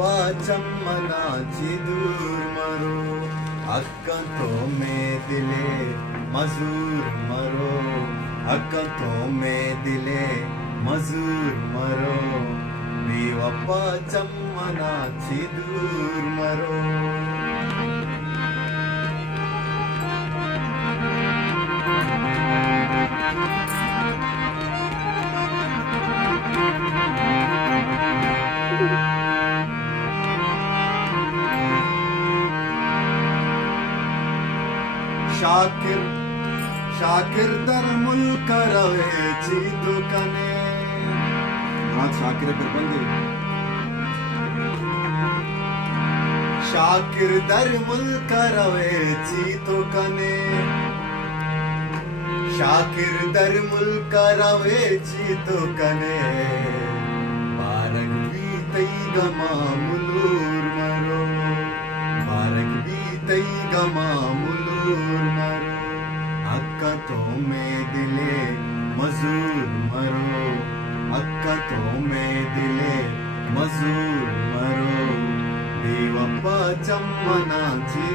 चम्मनाची दूर मरो अक्कतों में दिले मजूर मरो अक्कतों में दिले मजूर मरो बेवफा चम्मनाची दूर मरो शाकिर शाकिर दर मुल्क रवेची दुकाने आज शाकिर पर बंदे शाकिर दर मुल्क रवेची दुकाने शाकिर दर मुल्क रवेची दुकाने बारक भी तई गमा मुलूर मरो बारक भी तई गमा मुलूर मरो अक्कतों में दिले मजूर मरो अक्कतों में दिले मजूर मरो बेवफा चम्मनाची